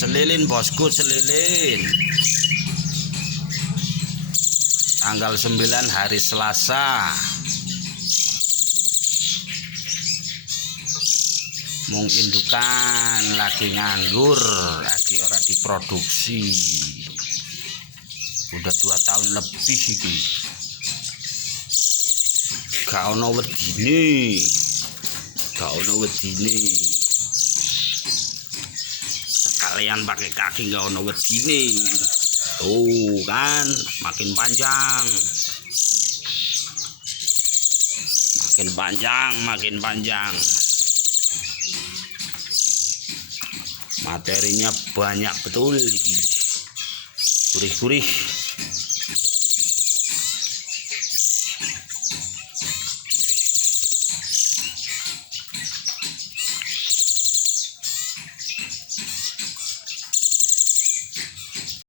Celilin bosku, celilin. Tanggal 9 hari Selasa. Mung indukan lagi nganggur, lagi ora diproduksi. Udah 2 tahun lebih iki. Gak ono wedine. Sekalian pakai kaki gak ono wedine. Tuh kan, makin panjang. Makin panjang. Materinya banyak betul. Gurih-gurih.